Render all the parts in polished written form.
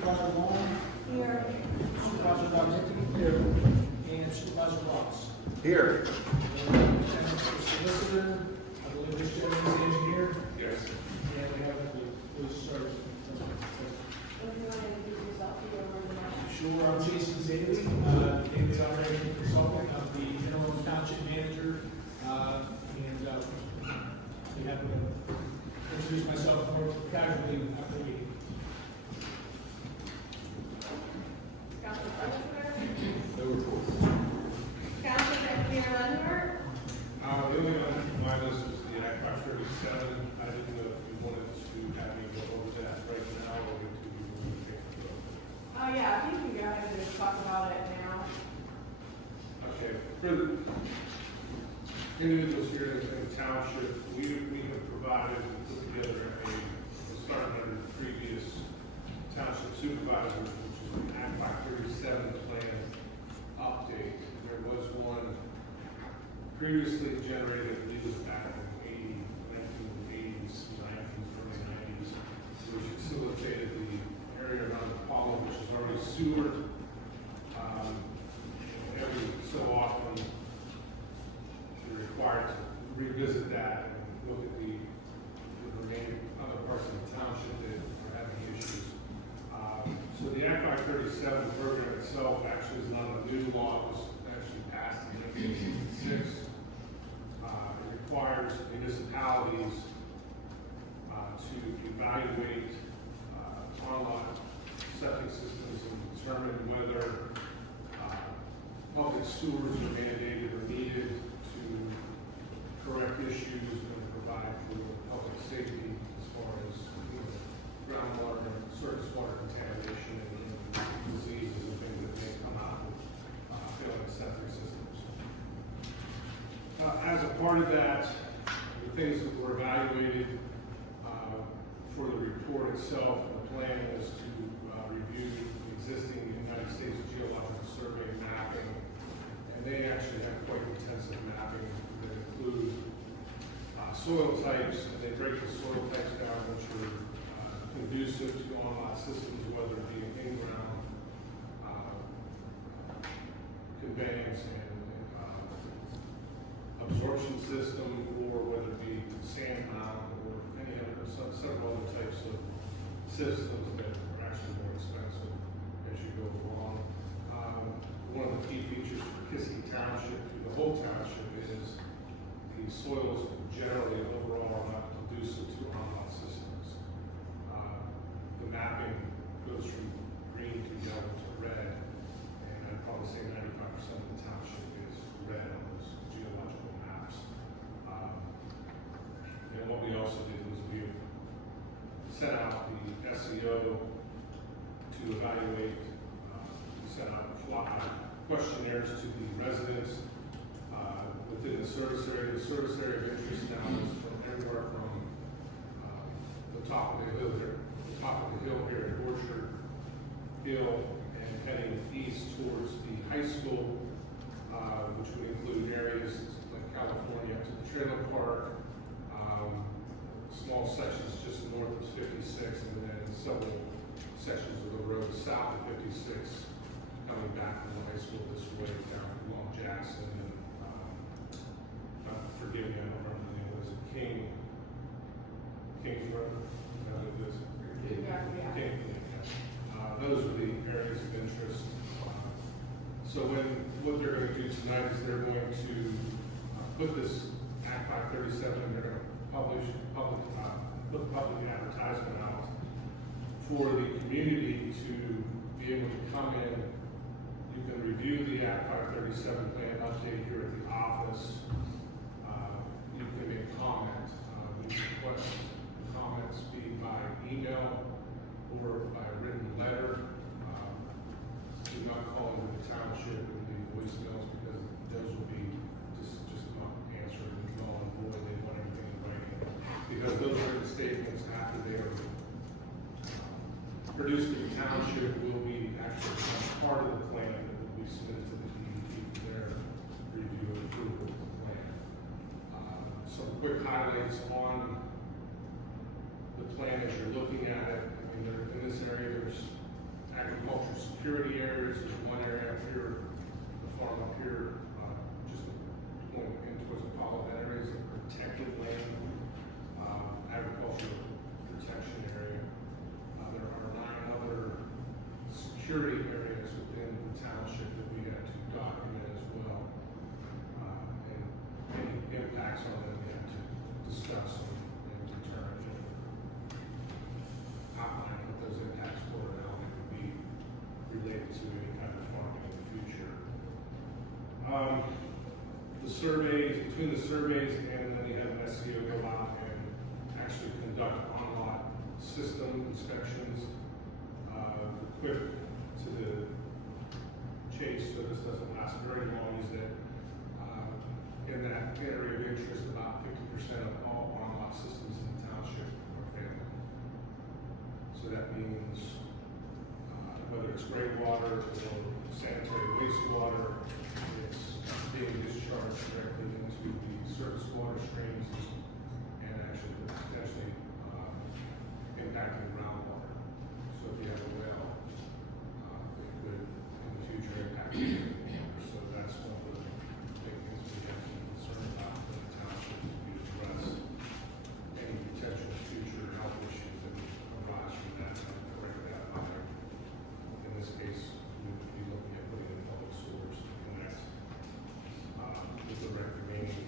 Supervisor Long. Here. Supervisor Valenti. Here. And Supervisor Ross. Here. And the solicitor, I believe this gentleman is the engineer. Yes. And we have the police sergeant. Sure, I'm Jason Daly, Daily Operating Consultant of the Interim Township Manager. We have to introduce myself more casually after the meeting. Council President. No report. Council Secretary Lenhart. The only one on my list was the Act 537. I didn't know if you wanted to have me go over that right now or to take it. Oh, yeah, I think we go ahead and just talk about it now. Okay. For the individuals here in the township, we have provided and put together starting under the previous township supervisors, which is an Act 537 plan update. There was one previously generated, I believe it was back in 1980s, 90s, early 90s, which facilitated the area around Apollo, which is already sewered. Every so often, you're required to revisit that and look at the remaining other parts of the township that are having issues. So the Act 537 program itself actually is not a new law. It was actually passed in 1966. It requires municipalities to evaluate online septic systems and determine whether public sewers are mandated or needed to correct issues and provide for public safety as far as groundwater and surface water contamination and diseases and things that may come out of failing septic systems. As a part of that, the things that were evaluated for the report itself, the plan was to review the existing United States Geological Survey mapping, and they actually have quite intensive mapping that include soil types, and they break the soil types down which are conducive to on-lot systems, whether it be an in-ground conveyance and absorption system, or whether it be sand mound or any other, several other types of systems that are actually more expensive as you go along. One of the key features for Kiski Township, the whole township, is the soils generally overall are not conducive to on-lot systems. The mapping goes from green to yellow to red, and I'd probably say 95% of the township is red on those geological maps. And what we also did was we set out the SEO to evaluate, set out questionnaires to the residents within the service area. The service area of interest now is from everywhere from the top of the hill here at Orchard Hill and heading east towards the high school, which would include areas like California to the trailer park, small sections just north of 56, and then several sections of the road south of 56 coming back from the high school this way down along Jackson and forgive me, I don't remember the name. Was it King's Road? No, it was King. Those are the areas of interest. So what they're going to do tonight is they're going to put this Act 537 and they're going to put public advertisement out for the community to be able to come in. You can review the Act 537 plan update here at the office. You can make comment. We request comments be by email or by written letter. Do not call into the township and leave voicemails because those will be just not answered and null and void. They want everything in writing because those written statements after they are produced in the township will be actually part of the plan that will be submitted to the DEP for their review and approval of the plan. Some quick highlights on the plan as you're looking at it. I mean, in this area, there's security areas, there's one area up here, the farm up here, just going in towards Apollo, that area is a protected land, agricultural protection area. There are 9 other security areas within the township that we had to document as well. And any impacts on them we had to discuss and determine, outline what those impacts were and how they would be related to any kind of farming in the future. The surveys, between the surveys and then we have an SEO go out and actually conduct on-lot system inspections. Quick to the chase, so this doesn't last very long, is that in that area of interest, about 50% of all on-lot systems in the township are failing. So that means whether it's gray water or sanitary wastewater, it's being discharged directly into the surface water streams and actually potentially impacting groundwater. So if you have a well, it could in the future impact groundwater. So that's one of the big things we have to be concerned about in the township to be addressed. Any potential future health issues that arise from that, and correct that either. In this case, we would be looking at putting in public sewers to connect with the remaining,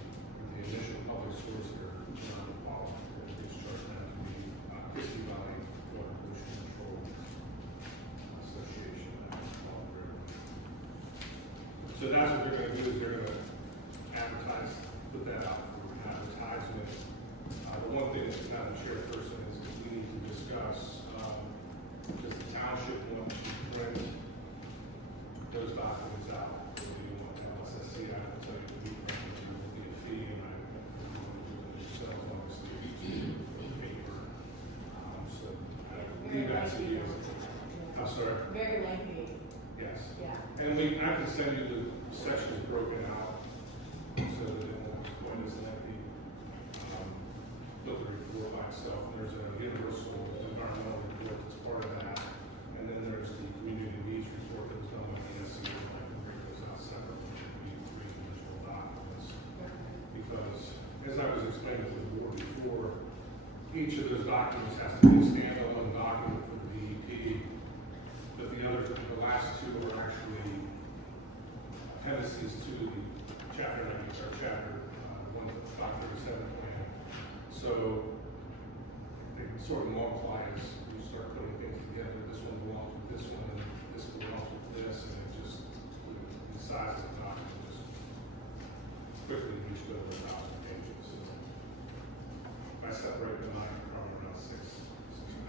the initial public sewers that are around the wall that are discharged down to the Kiski Valley Water Pollution Control Association. So that's what they're going to do, is they're going to advertise, put that out for advertisement. The one thing that's not a chairperson is that we need to discuss, does the township want to print those documents out? Or do you want to LSSC, I will tell you, we will be a fee, and I want to do it themselves, obviously, for paper. So I leave that to you. I'm sorry? Very lengthy. Yes. Yeah. And I can send you the sections broken out so that it won't go as lengthy. Build a report by itself. There's a universal environmental report that's part of that. And then there's the community needs report that was done by the SEO. I can break those out separately to be 3 individual documents. Because as I was explaining to the board before, each of those documents has to be a standalone document for the DEP. But the last 2 are actually appendices to the chapter 537 plan. So they sort of multiply as you start putting things together. This one belongs with this one, and this belongs with this, and it just, the size of the document just quickly reach over 1,000 pages. So if I separate them out, probably around 600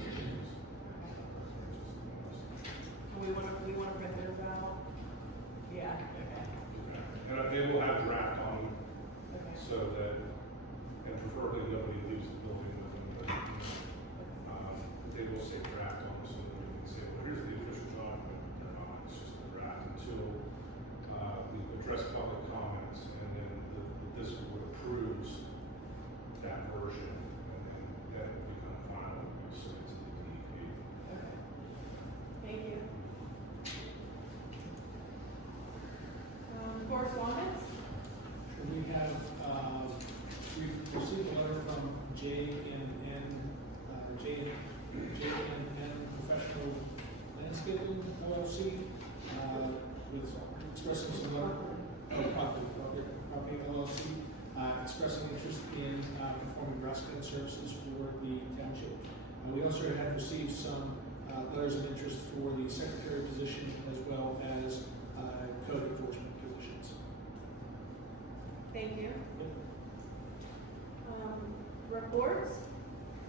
pages. We want to print those out? Yeah, okay. And they will have draft on them, Okay. so that, and preferably nobody leaves the building with them, but they will say draft on them, so that we can say, well, here's the official document. It's just a draft until we address public comments, and then this board approves that version, and then that will become final, so it's the DEP. Okay. Thank you. Correspondence? We have, we've received a letter from J&N Professional Landscaping LLC, with expressing some property LLC, expressing interest in performing grass cut services for the township. We also have received some letters of interest for the secretary position as well as code enforcement positions. Thank you. Reports.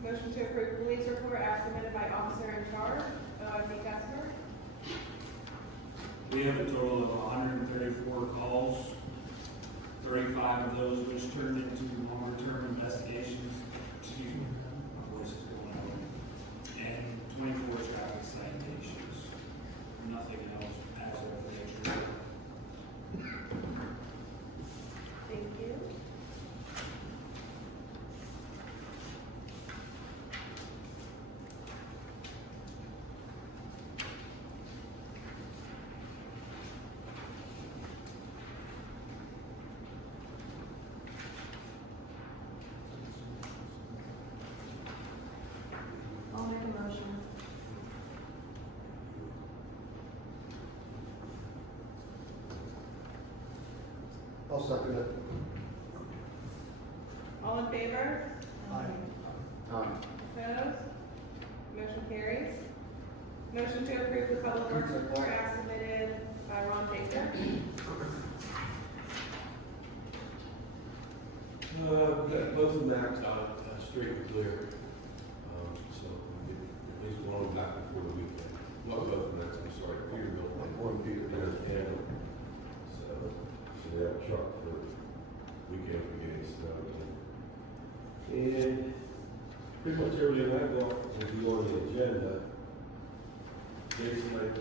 Motion to approve police report as submitted by officer in charge, OIC Custer. We have a total of 134 calls, 35 of those which turned into longer-term investigations. Excuse me, my voice is going out. And 24 traffic citations. Nothing else as of later. Thank you. I'll second it. All in favor? Aye. Opposed? Motion carries. Motion to approve the public works report as submitted by Ron Baker. Got both of them maxed out, straight and clear. So we get at least one of them back before the weekend. Not both of them, I'm sorry, Peterbilt. One Peter. And so they have a truck for weekend if we get any snow. And pretty much everything I got will be on the agenda. Jason, there's a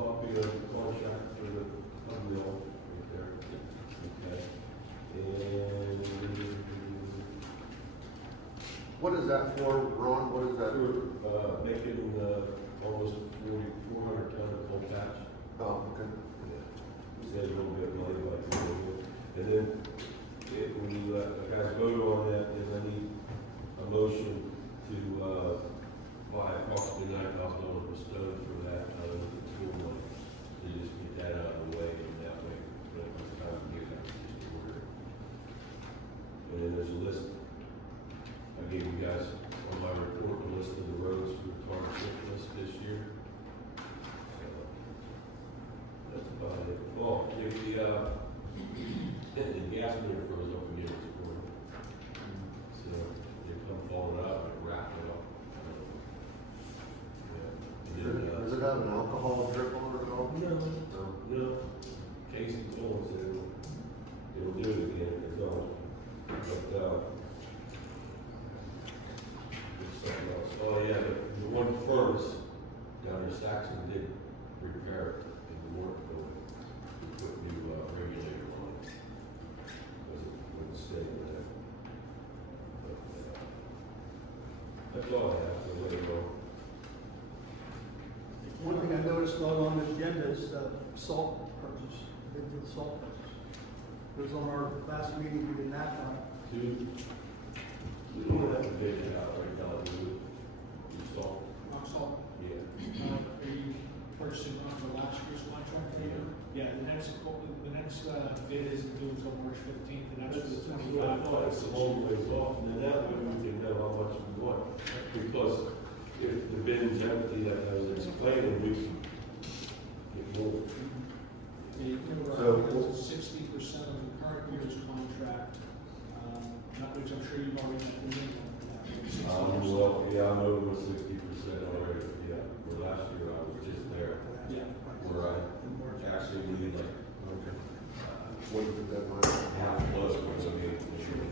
copy of the contract for the mill right there. Okay. And What is that for, Ron? What is that? we're, making, almost 400 ton of coal patch. Oh, okay. Save a little bit of money like we did. And then, when you, guys vote on that, then I need a motion to, buy approximately $9,000 of stone for that, the tool money. So you just get that out of the way, and that way, when it comes time to get that, just order it. And then there's a list, I gave you guys on my report, a list of the roads for the Township list this year. So, that's about it. Oh, if the gas meter froze up again this morning. So they come falling out and wrap it up. Yeah. And then, Does it have an alcohol drip on it at all? no. Casey told us that it'll do it again if it don't. But, it's something else. Oh, yeah, the one furnace down in Saxon did repair it in the work building. We put new, regulator on it. Because it wouldn't stay with it. But, that's all I have, so let it go. One thing I noticed not on the agenda is salt purchase, bid for the salt purchase. It was on our last meeting, we didn't act on it. Dude, we don't have to bid it out right now, do we? You saw? Rock salt, Yeah. are you purchasing one for last year's contract? Yeah, the next bid isn't due until March 15th, and that's for the That's what I thought, it's a long ways off, and then that way we can know how much we want. Because if the bin's empty, like I was explaining, we can get more. So 60% of the current year's contract, not which I'm sure you've already got the name on that. 60%. Well, yeah, I'm over 60% already, yeah, where last year I was just there, Yeah. where I actually needed like, What is the deadline? half plus what I needed this year.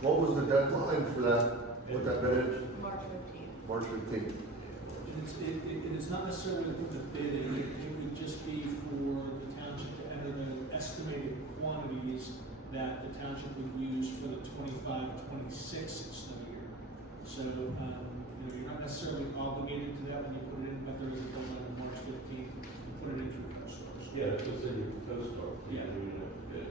What was the deadline for that, what that bid is? March 15th. March 15th. It is not necessarily the bidding, it would just be for the township to enter the estimated quantities that the township would use for the 25-26 snow year. So, you're not necessarily obligated to that when you put it in, but there is a deadline on March 15th to put it into your stores. Yeah, that's what's in your co-star. Yeah. You're doing it good.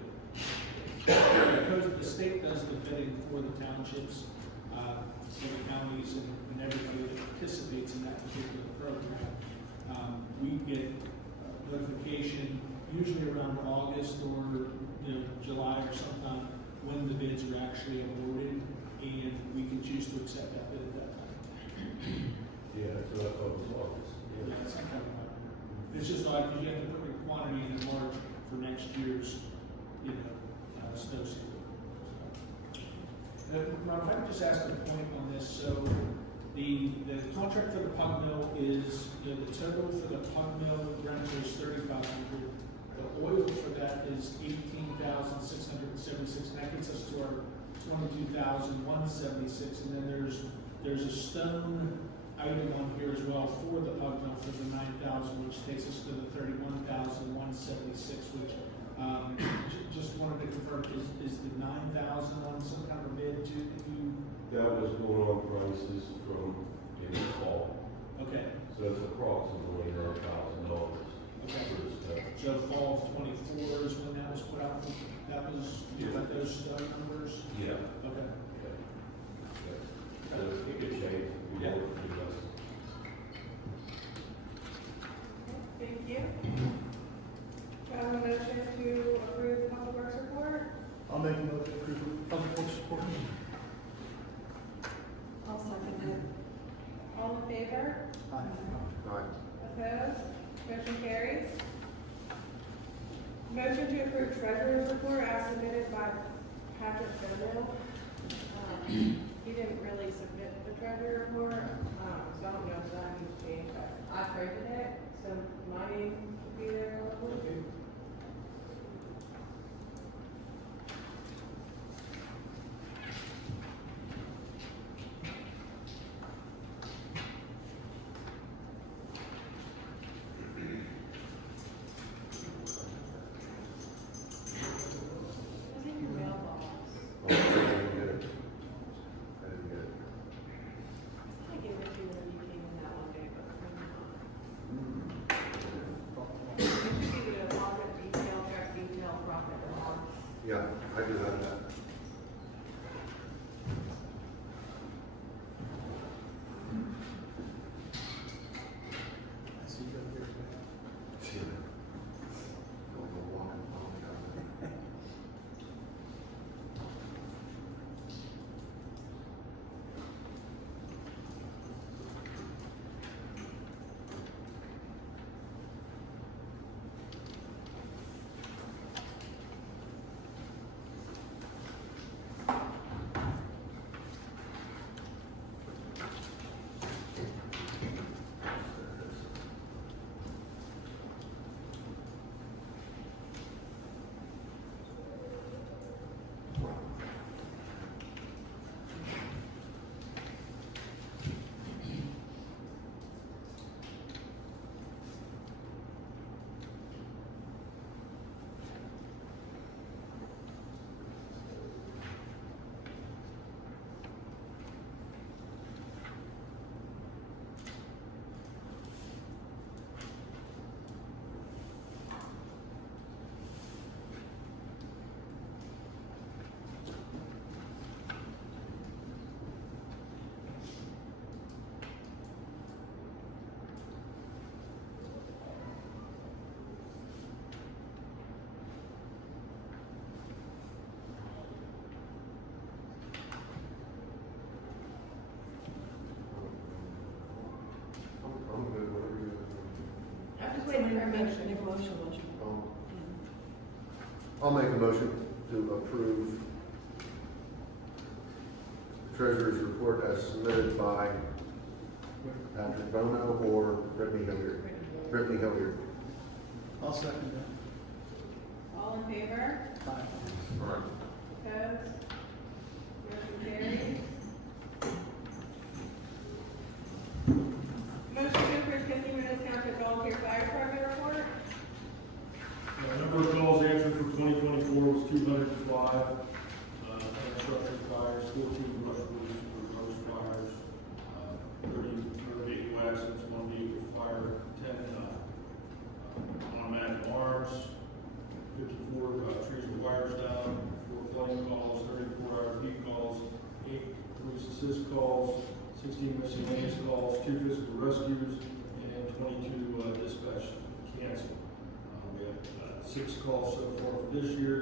Because the state does the bidding for the townships, for the counties and everybody that participates in that particular program. We get notification usually around August or, July or sometime when the bids are actually awarded, and we can choose to accept that bid at that time. Yeah, so that's what was August. Yeah, that's kind of like, it's just odd because you have to put your quantity in March for next year's, snow season. Ron, if I could just ask a point on this, so the contract for the pug mill is, the total for the pug mill rental is $3,500. The oil for that is $18,676, and that gets us to our $22,176, and then there's a stone item on here as well for the pug mill for the $9,000, which takes us to the $31,176, which just wanted to confirm, is the $9,000 on some kind of bid too that you? That was going on prices from in the fall. Okay, So it's approximately $9,000 Okay. for the stuff. so fall of '24 is when that was put out, that was, like those numbers? Yeah. Okay. So it could change. We Yeah. want to do that. Thank you. in favor? Aye. Opposed? Motion carries. Motion to approve treasurer's report as submitted by Patrick Dono. He didn't really submit the treasurer's report, so I don't know if that needs to change, but I printed it, so my name should be there. Okay. It's in your mailbox. Oh, I didn't get it. I didn't get it. I gave it to you when you came in that one day, but maybe not. It should be the deposit detail, check detail, profit and loss. Yeah, I do have that. I see you up here. See it. Don't go walking on it. I'm good, whatever you guys I'm just waiting for a motion. Make a motion, won't you? want. I'll make a motion to approve treasurer's report as submitted by Patrick Bono or Brittany Hilliard. Brittany Hilliard. I'll second that. All in favor? Aye. Opposed? Motion carries. Motion to approve Kiski Township Volunteer Fire Department report. Number of calls answered for 2024 was 205. 10 structure fires, 14 brush wounds for most fires, 30 vehicle accidents, 1 vehicle fire, 10 automatic alarms, 54 trees and wires down, 4 flame calls, 34 RFP calls, 8 police assist calls, 16 miscellaneous calls, 2 physical rescues, and 22 dispatch canceled. We have 6 calls so far for this year,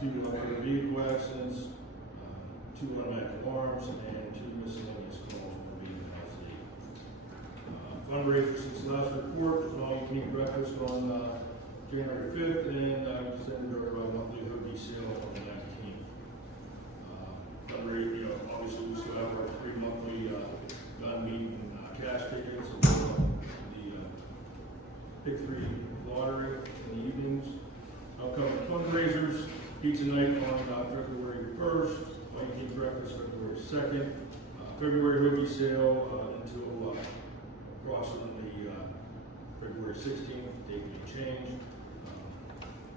2 motor vehicle accidents, 2 automatic alarms, and 2 miscellaneous calls for vehicle housing. Fundraiser since last report, an all-you-can-eat breakfast on January 5th, and we presented our monthly hoodie sale on the 19th. Fundraiser, obviously we still have our 3 monthly gun meet and cash tickets, and the Pick 3 lottery in the evenings. Upcoming fundraisers, pizza night on February 1st, all-you-can-eat breakfast February 2nd, February hoodie sale until approximately February 16th, date may change.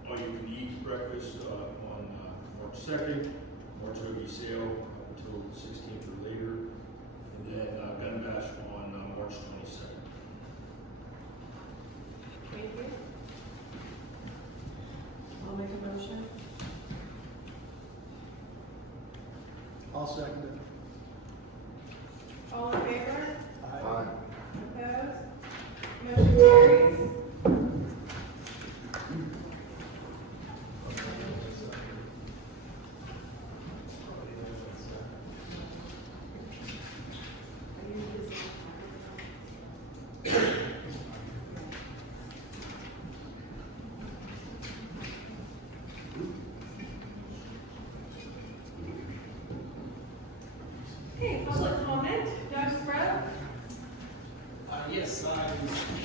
All-you-can-eat breakfast on March 2nd, March hoodie sale up until the 16th or later, and then gun bash on March 22nd. Thank you. I'll make a motion. I'll second it. All in favor? Aye. Opposed? Motion carries. Are you busy?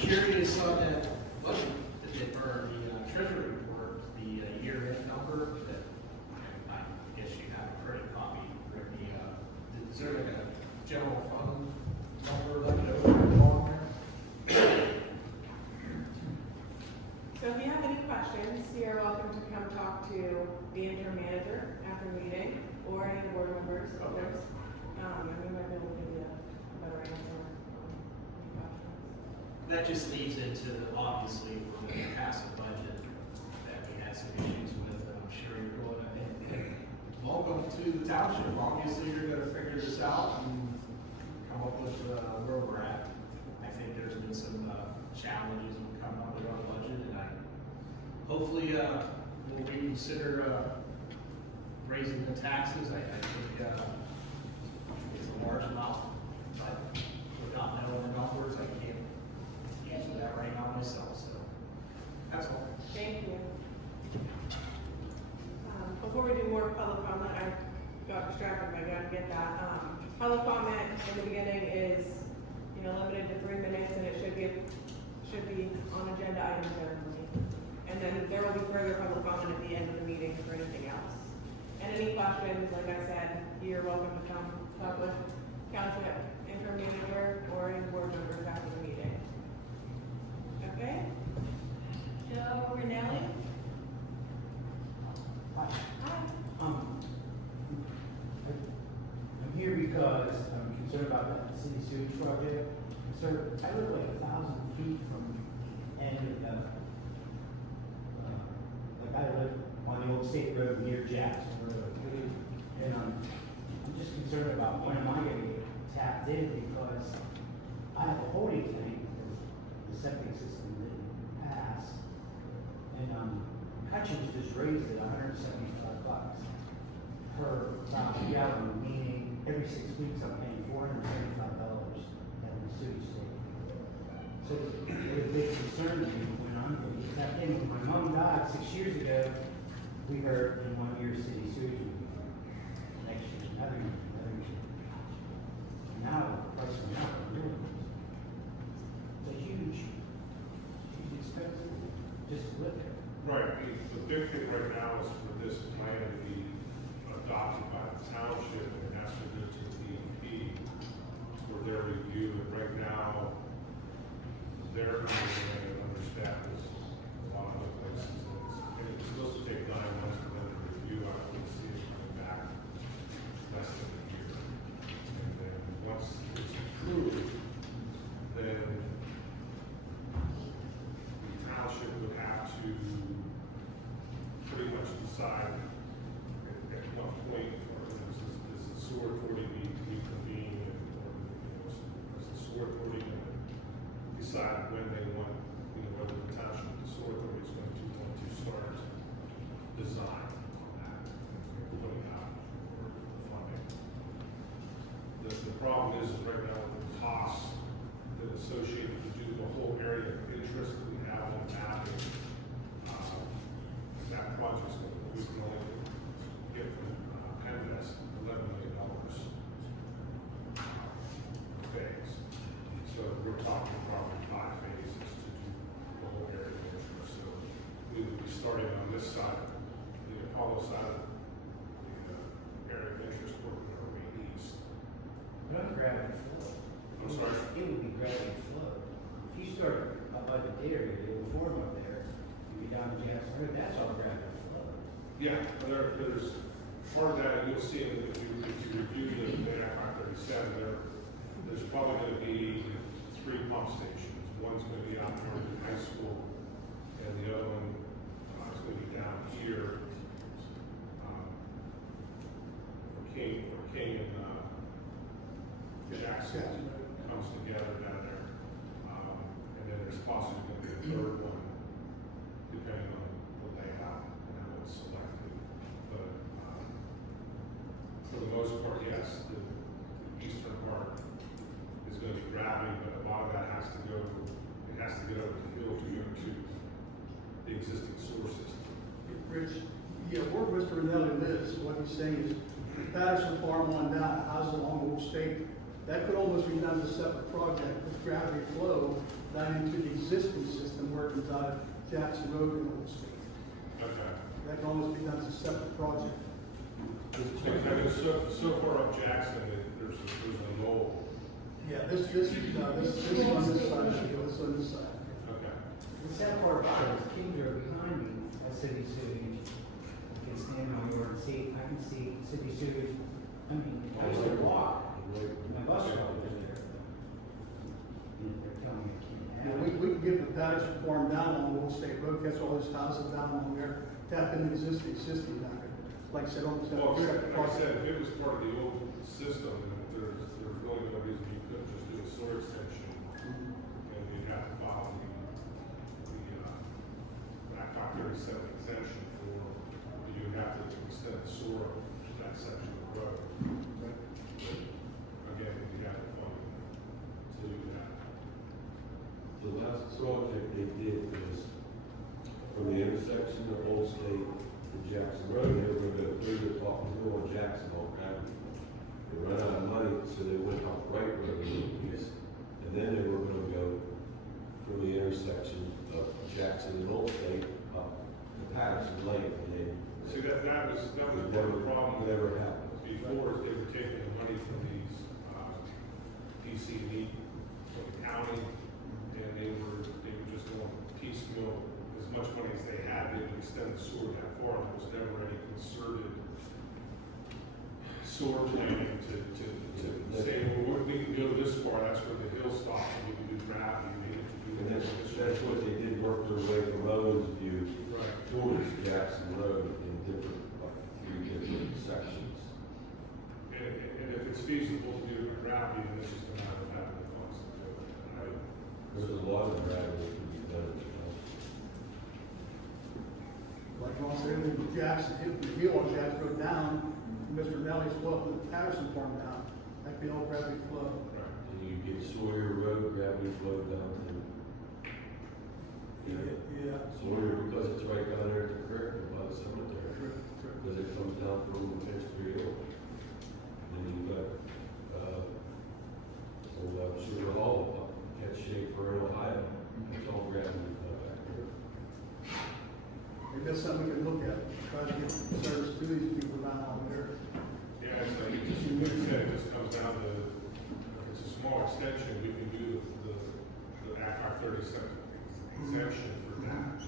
curious on that budget, or the treasury report, the year-end number that, I guess you have a credit copy, Brittany, is there like a general fund number left over on there? So if you have any questions, you're welcome to come talk to the interim manager after the meeting, or any of the board members, if there's, and we might be able to give you a better answer on any questions. That just leads into, obviously, we're going to pass a budget that we had some issues with, and I'm sure you're going to, welcome to the township. Obviously, you're going to figure this out and come up with where we're at. I think there's been some challenges with coming up with our budget, and hopefully we'll reconsider raising the taxes. I think it's a large amount, but without knowing the numbers, I can't answer that right now myself, so that's all. Thank you. Before we do more public comment, I got distracted, but I gotta get that. Public comment in the beginning is, limited to 3 minutes, and it should be on agenda items only. And then there will be further public comment at the end of the meeting for anything else. And any questions, like I said, you're welcome to come talk with Township interim manager or any board members after the meeting. Okay? Joe Rinelli? Hi. Hi. I'm here because I'm concerned about that city sewage project. Sir, I live like 1,000 feet from the end of the, like I live on the old state road near Jackson Road. And I'm just concerned about when am I gonna get tapped in, because I have a holding tank, because the septic system didn't pass. And Hutchins just raised it $175 per thousand gallon, meaning every 6 weeks I'm paying $475 at the sewage station. So it's a big concern to me when I'm going to tap in. When my mom died 6 years ago, we heard in 1 year city sewage would be next year, another year. And now the price went up, really. It's a huge expense just to live there. Right, the big thing right now is for this plan to be adopted by the township, and it has to go to the DEP for their review, and right now, they're understaffed as a lot of other places. And it's supposed to take 9 months for them to review. I don't see it coming back less than a year. And then once it's approved, then the township would have to pretty much decide at what point, or does the sewer authority need to reconvene, or does the sewer authority decide when they want, whether the township, the sewer authority is going to start design on that, and putting out for funding. The problem is right now with the costs that associated to do the whole area of interest that we have on mapping, that project's going to, we can only get from Penvest $11 million phase. So we're talking probably 5 phases to do the whole area of interest. So we would be starting on this side, the Apollo side of the area of interest, working our way east. Not gravity flow. I'm sorry? It would be gravity flow. If you start up by the dairy, it will form up there, you be down to Jackson Road, that's all gravity flow. Yeah, but there's part of that, you'll see if you review the Act 537, there's probably going to be 3 pump stations. One's going to be out north in high school, and the other one is going to be down here. King and Jackson comes together down there. And then there's possibly going to be a third one, depending on the layout and how it's selected. But for the most part, yes, the eastern part is going to be gravity, but a lot of that has to go, it has to get over the hill to go to the existing sewer system. Rich, yeah, where Mr. Rinelli lives, what he's saying is Patterson Farm on down, houses along Old State, That could almost be done as a separate project with gravity flow down into the existing system where it comes out of Jackson Road and Old State. Okay. That can almost be done as a separate project. Because so far up Jackson, there's a knoll. Yeah, this on this side, this on this side. Okay. The sad part about it is Kings Road behind me, that's city sewage. I can stand on here and see, I can see city sewage. I mean, I used to walk, my bus route was there. They're telling me I can't Yeah, have we it. can get the Patterson farm down on Old State Road, catch all those houses down along there, tap into the existing system down there. Like I said, almost have Well, a separate like I project. said, if it was part of the old system, then there's really no reason you couldn't just do a sewer extension. And you'd have to file the Act 37 exemption for, you'd have to extend the sewer to that section of the road. Again, you'd have to fund to do that. The last project they did was from the intersection of Old State and Jackson Road, they were gonna go through the top and go on Jackson on Gravity. They ran out of money, so they went up right where the road is. And then they were gonna go from the intersection of Jackson and Old State up to Patterson Lane. And they, See, that was part of the problem. Never happened. Before, is they were taking the money from these, DC&E, from the county, and they were just going piecemeal, as much money as they had, they would extend the sewer that far, there was never any concerted sewer planning to say, well, we can go this far, that's where the hill stops, and we can do gravity, we need to do And this. that's what they did, work their way from Owens View Right. towards Jackson Road in different, like, 3 different sections. And if it's feasible to do it with gravity, then it's just a matter of having the funds to do it. Right? There's a lot of gravity that can be done, you know. Like I said, Jackson, hit the hill on Jackson Road down, Mr. Nelly's flow from the Patterson farm down, that could all gravity flow. Right. And you get Sawyer Road, gravity flow down to, you know, Yeah. Sawyer, because it's right down there at the creek, by the cemetery, True. because it comes down from Pittsburgh Hill. And then you've got, Sugar Hall, up catch Schaefer in Ohio, it's all gravity flow back there. Maybe that's something we can look at, try to get service to these people down on there. Yeah, it's like, like I said, it just comes down to, if it's a small extension, we can do the Act 37 exemption for that.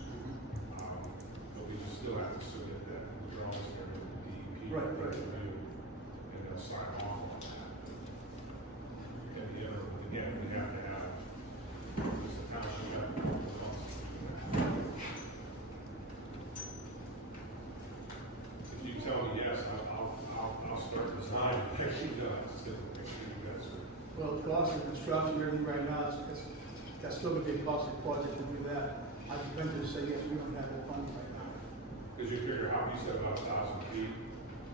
But we just still have to submit that withdrawals to the DEP. Right. Review, and they'll sign off on that. And the other, again, we have to have, this township have the funds to do that. If you tell me yes, I'll start design, actually, no, it's just make sure you guys are. Well, the cost of construction, everything right now, that's still gonna be a costly project to do that. I can venture to say, yes, we don't have that funding right now. Because you figure how, you said about 1,000 feet,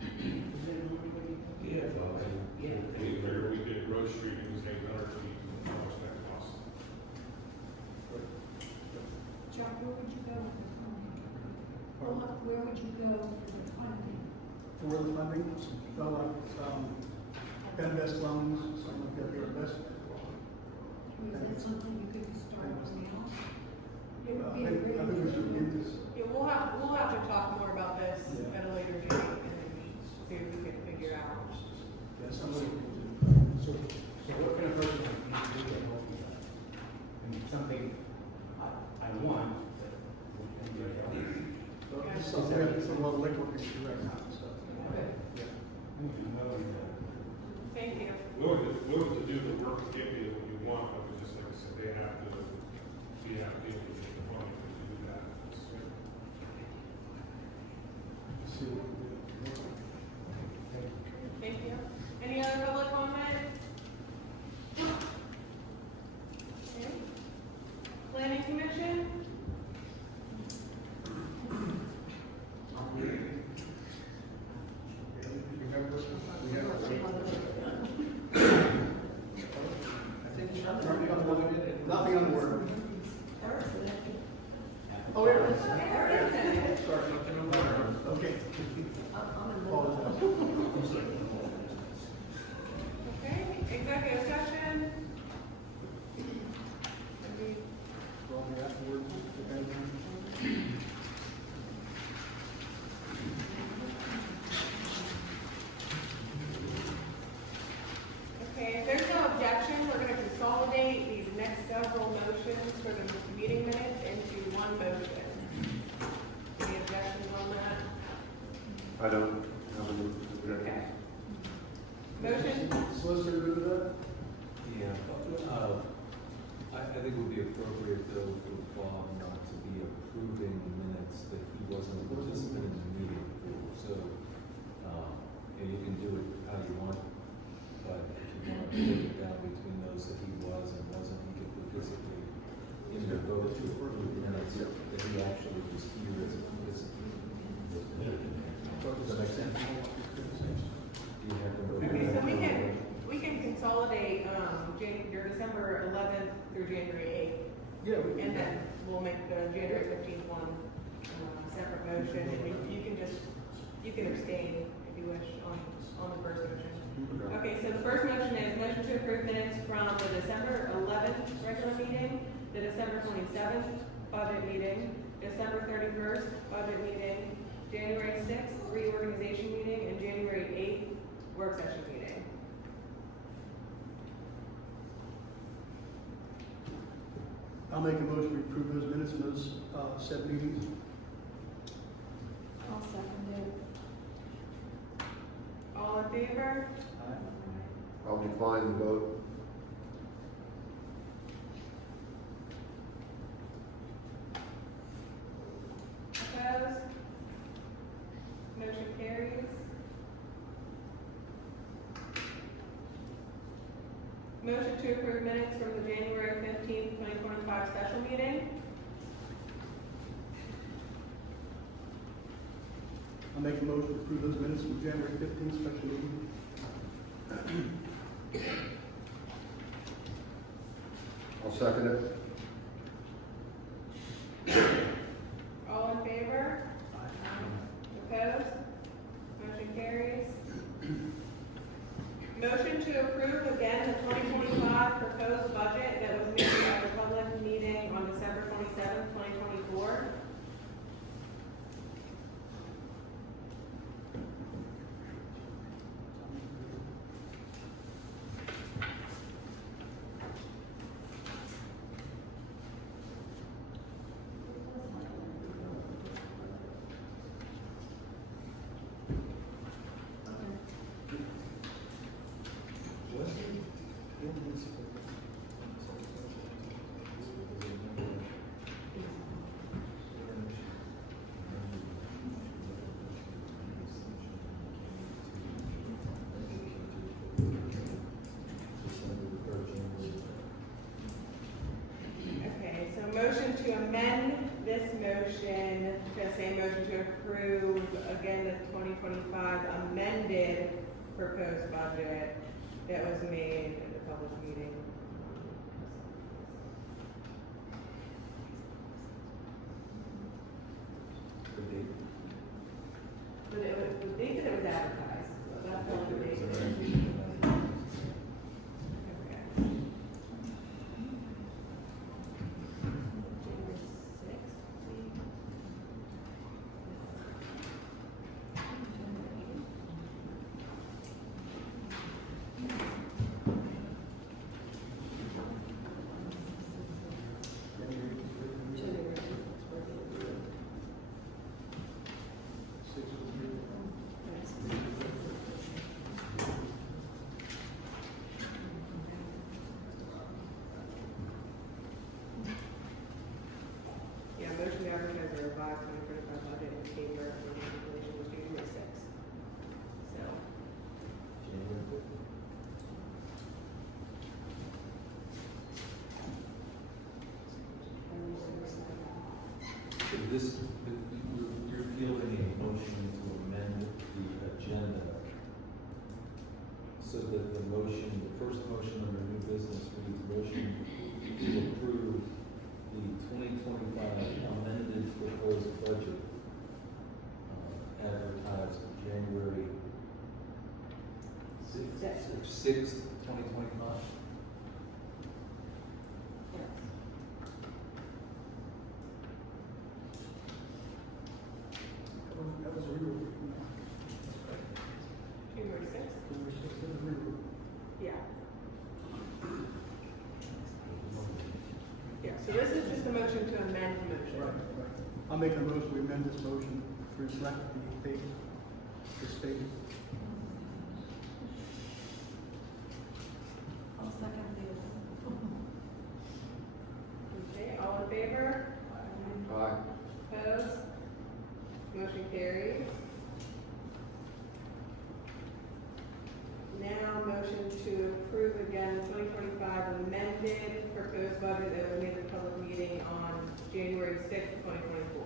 Is it only? Yeah, well, Yeah. we figured we did Road Street, it was 800 feet, how much that cost? Chuck, where would you go for the funding? Where would you go for the funding? For the funding, so like, Penvest loans, something like that, your investment. Is that something you could start on now? It would I be a think great. we should get this. Yeah, we'll have to talk more about this Yeah. at a later date and see if we can figure out. Yeah, somebody. So what can a person do to help you? I mean, something I want, but anybody else? So this is something, it's a lot of legwork to do right now, so. Okay. Yeah. Thank you. Willing to do the work and get you what you want, but it's just like I said, they have to be able to get the funding to do that. Let's see what we can do. Thank you. Any other public comment? Okay. Planning Commission? Remember, we had Nothing on the word. Oh, there it is. Sorry. Okay. Apologize. Okay, executive for the meeting minutes into one motion. Any objections on that? I don't have any objection. Okay. Motion? Solicitor, good with that? Yeah, I think it would be appropriate though for Bob not to be approving the minutes that he wasn't a participant in the meeting for. So, and you can do it how you want, but if you want to break it down between those that he was and wasn't, he could participate in the vote to approve the minutes that he actually was here as a participant. Does that make sense? Do you have to- Okay, so we can consolidate, your December 11th through January 8th. Yeah, we can. And then we'll make the January 15th one, separate motion, and you can abstain if you wish on the first motion. Okay, so the first motion is motion to approve minutes from the December 11th regular meeting, the December 27th budget meeting, December 31st budget meeting, January 6th reorganization meeting, and January 8th work session meeting. I'll make a motion to approve those minutes from those, said meetings. I'll second it. All in favor? I'll decline the vote. Opposed? Motion carries. Motion to approve minutes from the January 15th, 2025 special meeting. I'll make a motion to approve those minutes from January 15th special meeting. I'll second it. All in favor? Opposed? Motion carries. Motion to approve again the 2025 proposed budget that was made by the public meeting on December 27th, 2024. Okay, so motion to amend this motion to say motion to approve again the 2025 amended proposed budget that was made at the public meeting. But it was, the date that it was advertised, so that's the only date. Okay. Yeah, motion to advertise the revised 2025 budget in favor of the stipulation was January 6th. So, So this, you're fielding a motion to amend the agenda so that the motion, the first motion under new business reads motion to approve the 2025 amended proposed budget advertised January sixth, 2025. yes. That was a real. January 6th? Yeah. Yeah, so this is motion to amend the motion. Right, right. I'll make a motion, we amend this motion to reflect the date, the statement. I'll second Okay, all in favor? Aye. Opposed? Motion carries. Now, motion to approve again the 2025 amended proposed budget that was made at the public meeting on January 6th, 2024.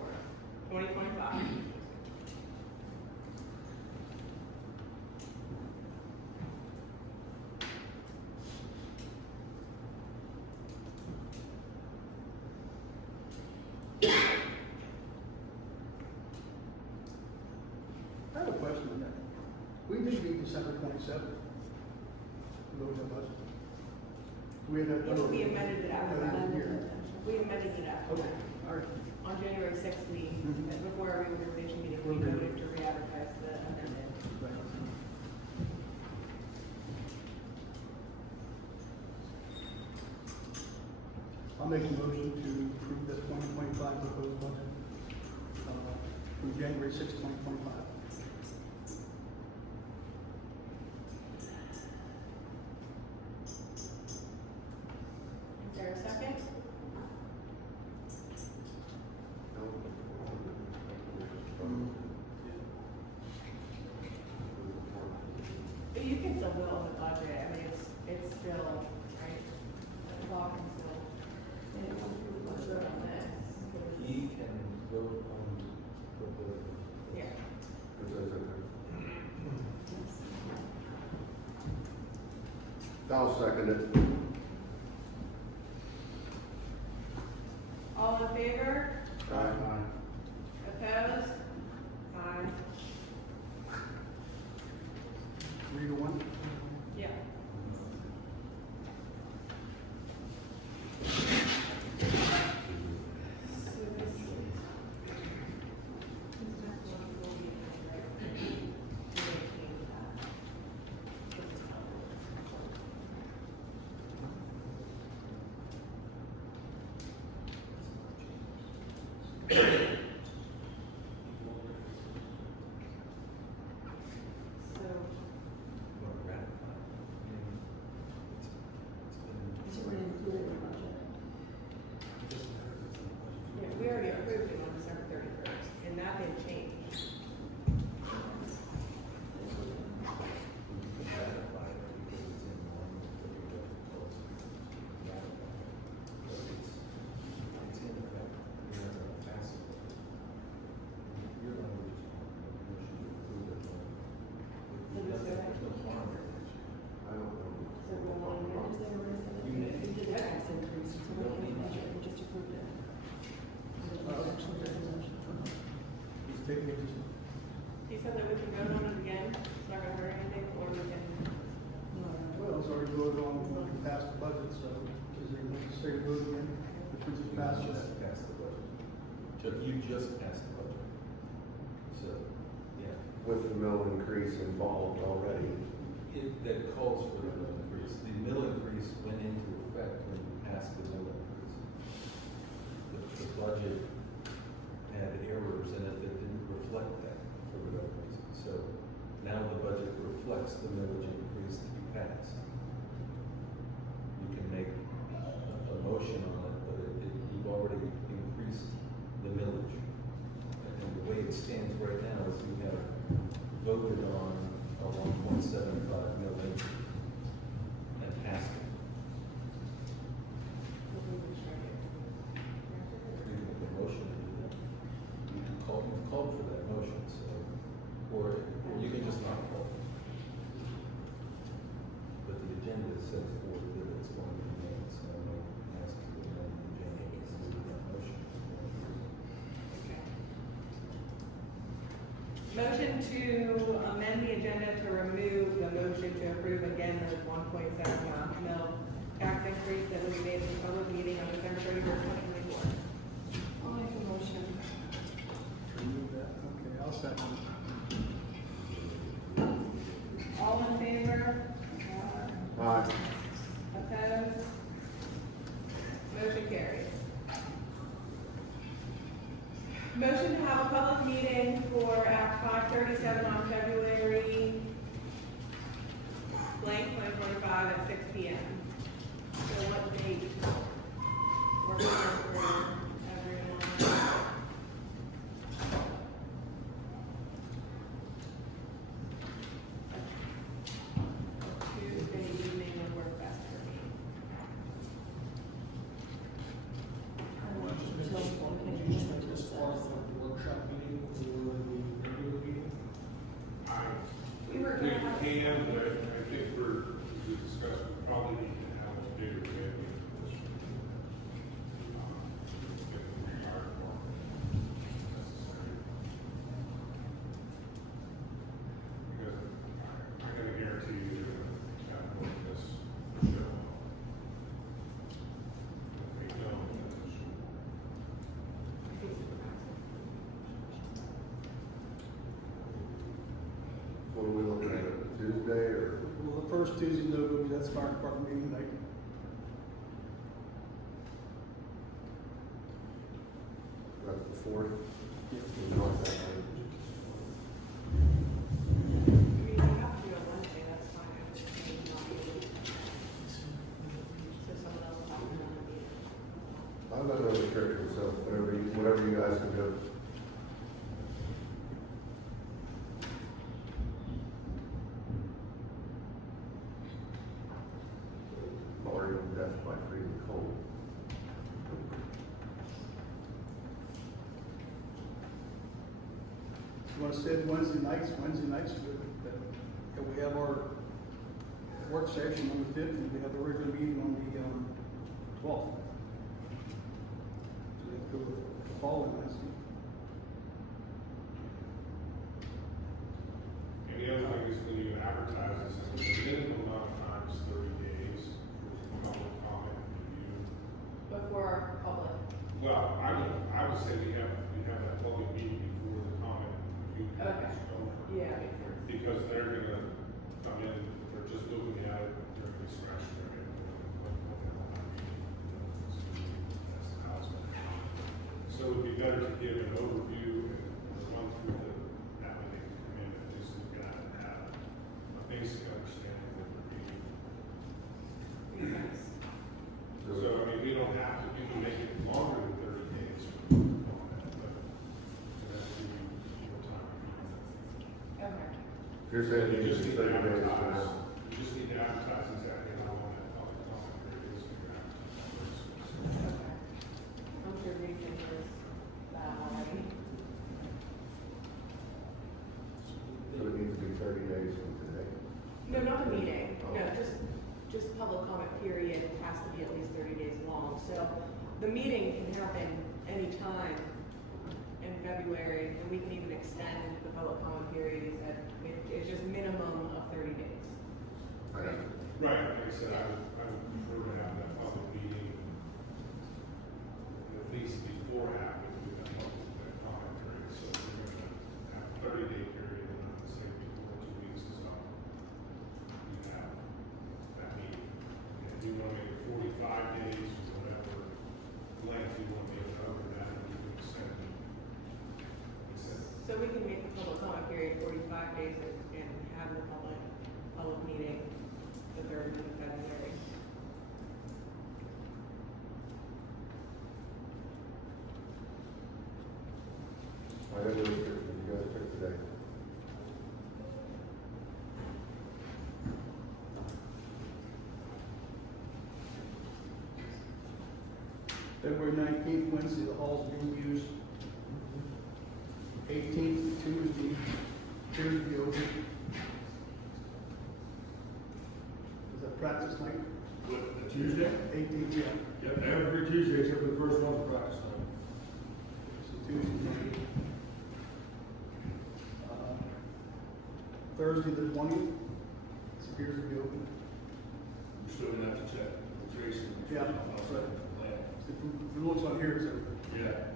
2025. I have a question on that. We did meet December 27th. Vote on budget. We had that. Yeah, but we amended it after that. Amended here. We amended it after Okay, that. all right. On January 6th, we, Mhm. before our reorganization meeting, we Okay. voted to re-advertise the amendment. Right. I'll make a motion to approve the 2025 proposed budget from January 6, 2025. Is there a second? You can still vote on the budget, I mean, it's still, right, the clock can still. Vote on this. He can vote on the. Yeah. I'll second it. All in favor? Aye. Opposed? Aye. 3-1. Yeah. So, Or ratify. It's already included in the budget. yeah, we already approved it on December 31st, and that didn't change. Ratify it because it's in line with what you're going to propose. Ratify it. But it's in effect. You're not going to pass it. Your language is motion to approve it. There's no harm in it. I don't know. So we'll want to Is there a reason that we did the tax increase, so we can't measure it, we just approved it? Actually, there's a motion. He's taking it just. He said that we can vote on it again, it's not gonna hurt anything, or we can, Well, it's already voted on, we can pass the budget, so is there necessary to vote again? If we just pass You it. just passed the budget. You just passed the budget. So, yeah. With the mill increase involved already. That calls for the mill increase. The mill increase went into effect when you passed the mill increase. The budget had errors in it that didn't reflect that for whatever reason. So now the budget reflects the millage increase that you passed. You can make a motion on it, but you've already increased the millage. And the way it stands right now is you have voted on a 1.75 mill increase and passed it. You can make a motion to do that. You've called for that motion, so, or you can just not call. But the agenda says forth that it's going to be made, so I'm going to ask you to amend the agenda to do that motion. motion to amend the agenda to remove the motion to approve again the 1.7 mil tax increase that we made in the public meeting on December 31st, 2024. I'll make a motion. Remove that, okay, I'll second. All in favor? Aye. Opposed? Motion carries. have a public meeting for at 5:37 on February blank 2045 at 6 p.m. So what date? Works for everyone. Tuesday evening would work best for me. Did you just make this part of the workshop meeting or the regular meeting? We were We gonna have- can, but I think we discussed, we probably need to have a bigger committee for this one. Get the required form necessary. Because I gotta guarantee you, they're gonna have to work this show. If they don't, then it's. What are we looking at, Tuesday or? Well, the first Tuesday, no, that's fire department meeting night. That's the fourth? Yeah. We want that night. I mean, we have to do it Wednesday, that's fine. I was just saying not be able to. So someone else will have to run the meeting. I'm not really restricted, so whatever you guys can do. Already on death by freezing cold. You wanna say it Wednesday nights good. And we have our work session on the 5th, and we have the regular meeting on the 12th. So we have to go with the following Wednesday. And the other thing is when you advertise this, the minimum amount of time is 30 days for public comment and review. Before our public. Well, I would say we have that public meeting before the comment and review Okay. is over. Yeah, makes sense. Because they're gonna come in, they're just looking at it, they're gonna scratch their head. That's how it's gonna be. So it'd be better to give an overview and run through the applicant come in and just look at it and have a basic understanding of what we're reading. Makes sense. So, I mean, we don't have to, we can make it longer than 30 days, but that's the more time. Okay. You're saying You you just just need to 30 days from advertise, now? you just need to advertise exactly how long that public comment period is. and you're advertising. Okay. I'm sure we can do that already. So it needs to be 30 days from today. No, not the meeting. No, just public comment period has to be at least 30 days long. So the meeting can happen anytime in February, and we can even extend the public comment period. He said it's just minimum of 30 days. Okay. Right, like I said, I would prefer to have that public meeting at least before happening, that public, that comment period. So if you're gonna have a 30-day period, and not say before 2 weeks is up, you have that meeting. And if you want to make it 45 days, or whatever length you want to make it over that, you can extend it. So we can make the public comment period 45 days and have the public meeting the 3rd week of February. I have no restrictions, you guys pick today. February 19th, Wednesday, the hall's being used. 18th, Tuesday, chairs will be open. Is that practice night? What, Tuesday? 18th, yeah. Yep, every Tuesday except for the first one of practice night. So Tuesday night. Thursday, the 20th, appears to be open. We're still gonna have to check with Tracy. Yeah. Outside the plan. If it looks on here, it's open. Yeah.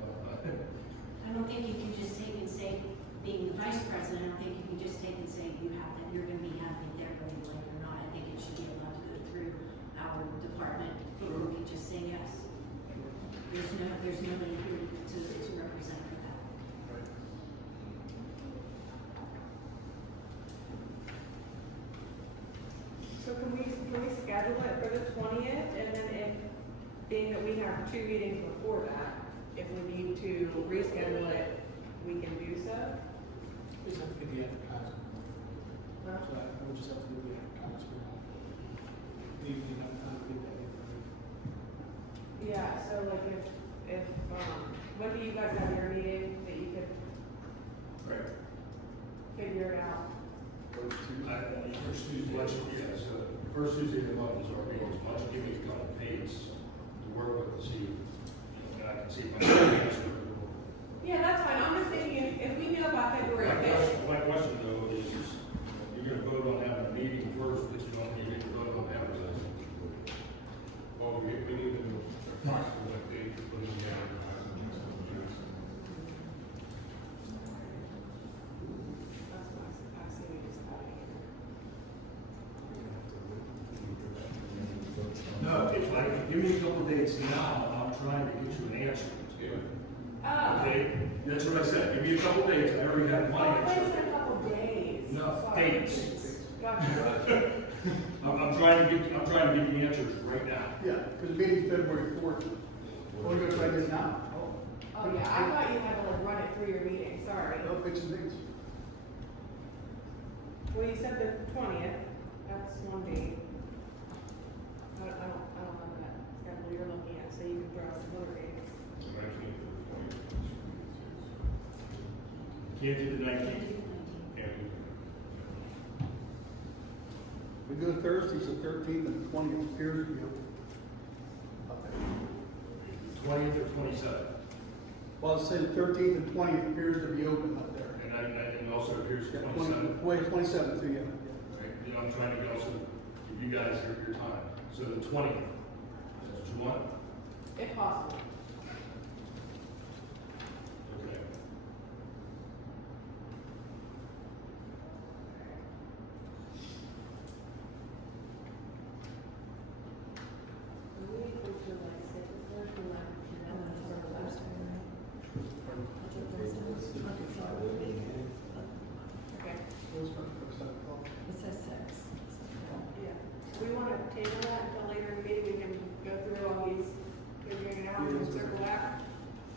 I don't think you can just take and say, being the vice president, I don't think you can just take and say you have that, you're gonna be having it there regularly or not. I think it should be allowed to go through our department, or we can just say yes. There's nobody here to represent for that. Right. being that we have 2 meetings before that, if we need to reschedule it, we can do so. We just have to get the advertisement. Huh? So I would just have to do the advertisement. Need enough time to get that in. Yeah, so like if, when do you guys have your meeting that you could Right. figure it out? First Tuesday. First Tuesday, yeah, so first Tuesday of the month is our meeting, why don't you give me a couple of dates to work with to see, I can see if I can answer. Yeah, that's fine, I'm just thinking, if we know by February fifth, My question though is, you're gonna vote on having a meeting first, but you don't need to vote on advertising. Well, we need to know approximately what date to put in the advertisement. that's what I see we just got it here. No, if like, give me a couple of dates now, I'm trying to get you an answer. Oh. Okay, that's what I said, give me a couple of days, I already have my Oh, I answer. said a couple days. No, Sorry. dates. Gotcha. I'm trying to get the answers right now. Yeah, because the meeting's February 4th. We're gonna try this now. Oh, yeah, I thought you had to like run it through your meeting, sorry. No, fix and things. Well, you said the 20th, that's one date. I don't know that schedule you're looking at, so you can draw some other dates. So 19th or 20th. Can't do the 19th. Can't do We do the Thursdays, the 13th and the 20th appears to be open. 20th or 27th. Well, I'll say the 13th and 20th appears to be open up there. And also appears Yeah, 27th. 27th too, yeah. Right, you know, I'm trying to also give you guys your time. So the 20th, that's what you want? If possible. Okay. Okay, It says 6. yeah. Do we want to table that until later in the meeting, we can go through all these, figuring it out, and circle back?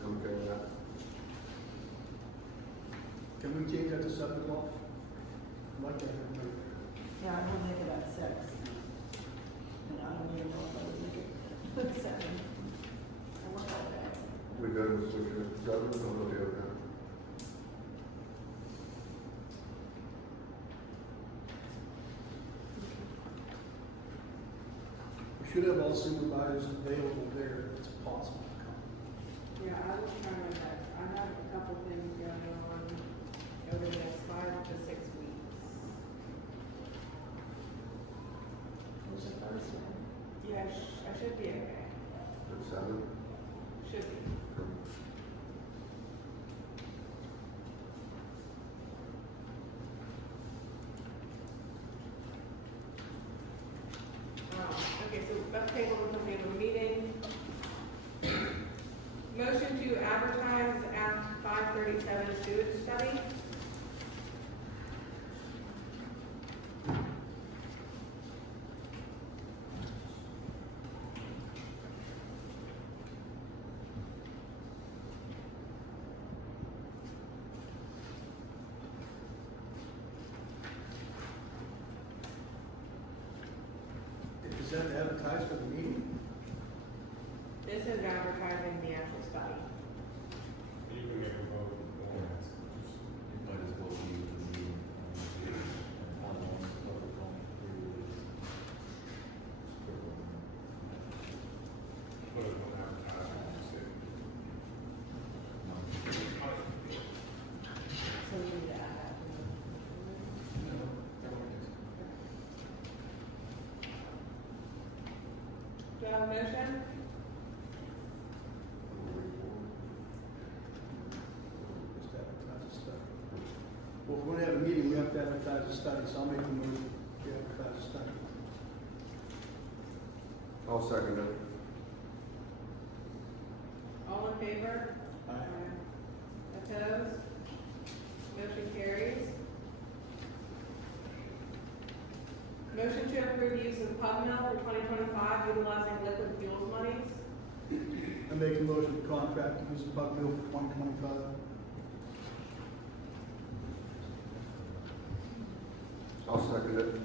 I'm okay with that. Can we change that to 7 o'clock? I'd like to have everybody there. Yeah, I'm gonna make it at 6. And I don't even know if I would make it at 7. I work all day. We go to switch it to 7, so we'll be okay. We should have all supervisors available there if it's possible to come. Yeah, I was trying my best. I have a couple things going on over the next 5 to 6 weeks. What's the first one? Yeah, I should be okay. At 7? Should be. Okay, so that's table will come into a meeting. Motion to advertise Act 537 sewage study. Is that advertised for the meeting? This is advertising the actual study. You can make a vote. It might as well be the meeting. How long the public comment period is. Put it on advertising, say. So we need to add that. Do I have a motion? Just advertise the study. Well, if we're gonna have a meeting, we have to advertise the study, so I'll make the motion to advertise the study. I'll second it. All in favor? Opposed? Motion carries. Motion to approve use of PUD mill for 2025 utilizing liquid fuels monies. I make a motion to contract to use the Buck Mill for 2025. I'll second it.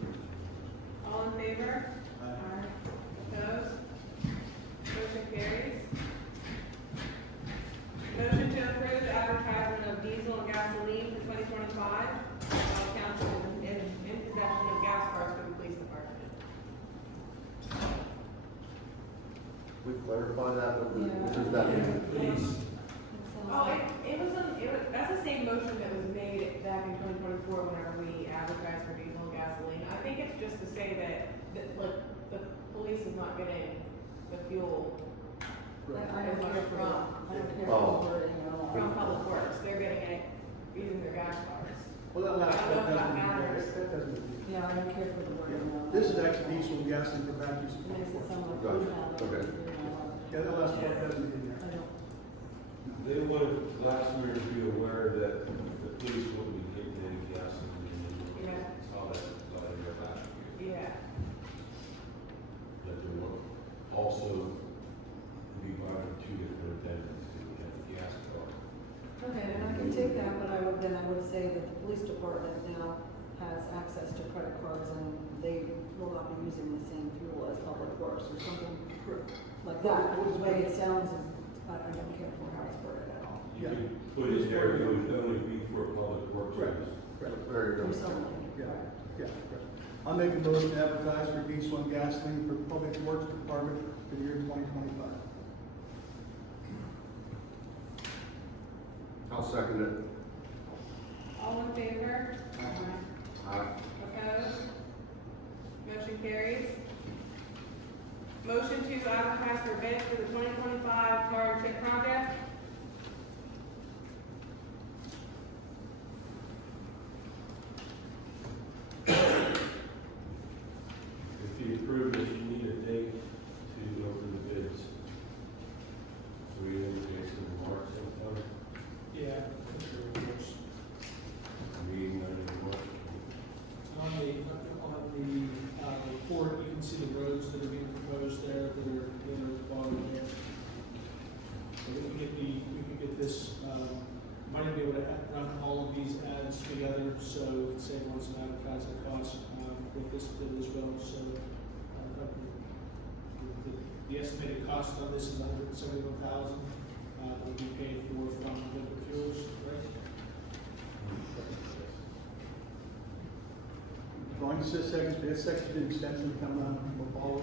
All in favor? Aye. Opposed? Motion carries. Motion to approve the advertisement of diesel and gasoline for 2025. Council in possession of gas cars for the police department. We clarify that, what does that mean? Please. That's the same motion that was made back in 2024 whenever we advertised for diesel and gasoline. I think it's just to say that like, the police is not getting the fuel I don't care for the Oh. wording at all. from Public Works. They're getting it using their gas cars. Well, that last I don't know part if that doesn't mean matters. that doesn't mean. Yeah, I don't care for the wording at all. This is actually diesel and gasoline for back use. It makes it sound like Gotcha. we have it. Okay. Yeah, that last part doesn't mean I that. don't. They wanted Glassmere to be aware that the police wouldn't be getting any gas and Yeah. saw that their last year. Yeah. That there will also be buying two different attendants to have the gas car. Okay, and I can take that, but I would say that the police department now has access to credit cards and they will not be using the same fuel as Public Works or something like that. The way it sounds is, I don't care for how it's worded at all. You Yeah. could put it there, it would only be for public works. Correct. use. Very From good. someone. Yeah, yeah. I'll make a motion to advertise for diesel and gasoline for Public Works Department for the year 2025. I'll second it. All in favor? Aye. Opposed? Motion carries. Motion to advertise for bids for the 2025 car and chip project. If you approve this, you need a date to open the bids. So we indicate in March sometime, Yeah, I'm sure it works. meeting on the March. On the report, you can see the roads that are being proposed there, that are following there. So we can get this, might even be able to run all of these ads together, so we can save on some advertising costs, with this bid as well, so. The estimated cost on this is $171,000, will be paid for from liquid fuels, right? Going to seconds, we have section extension coming on from all,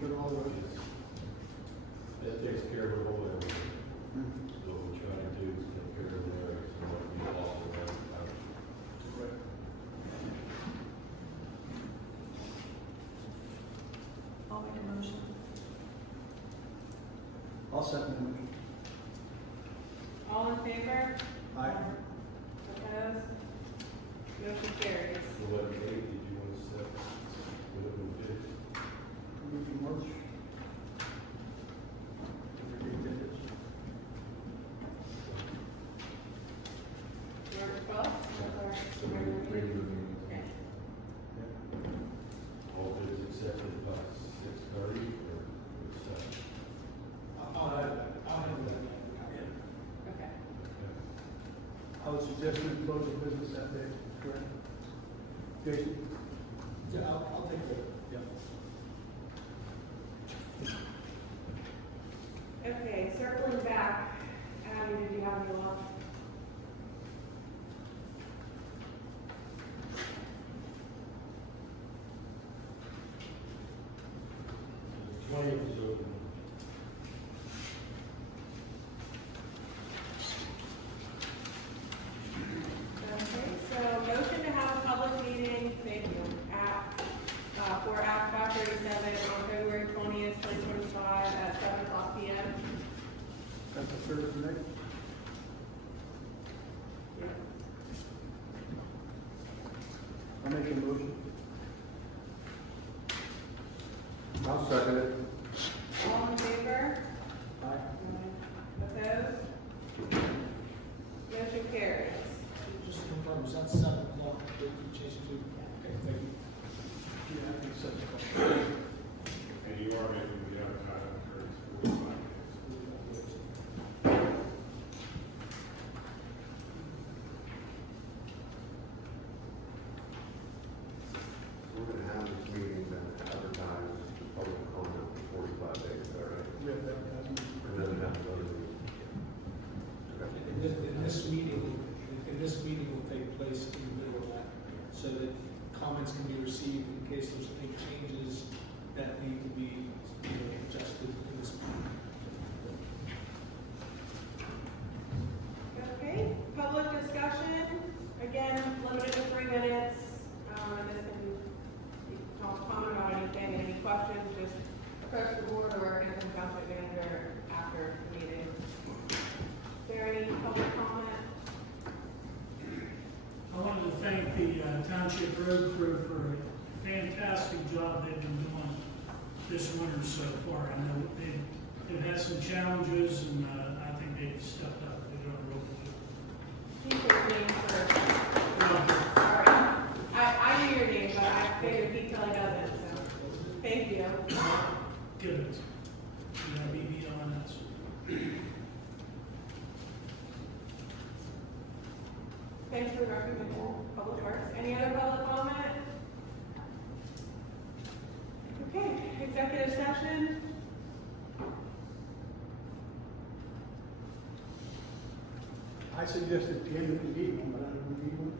good all the way. That takes care of the whole area. So what we're trying to do is take care of the area, so what we lost around the township. I'll make a motion. I'll second the motion. All in favor? Aye. Opposed? Motion carries. So what date did you want to set? Whatever it is. Move to March. March 12th? So we're removing. Okay. All bids accepted by 6:30 or 7? I'll have that. Okay. I would suggest we close the business that day, correct? Jason? Yeah, I'll take that. Yeah. Okay, circling back, Abby, did you have any luck? The 20th is open. Okay, so motion to have a public meeting, thank you, for Act 537 on February 20th, 2025 at 7:00 PM. That's the third night. I'll make a motion. I'll second it. All in favor? Aye. Opposed? Motion carries. Just to confirm, is that 7 o'clock that you changed it to? Okay, thank you. Yeah, I think so. And you are making the advertising for 45 days. this winter so far. I know they've had some challenges, and I think they've stepped up. They're doing real good. He put me first. Sorry. I knew your name, but I figured he probably doesn't, so, thank you. Good. You know, BBLNS. Thanks for recommending Public Works. Any other public comment? Okay, executive session. I suggested the end of the meeting, but I don't need one.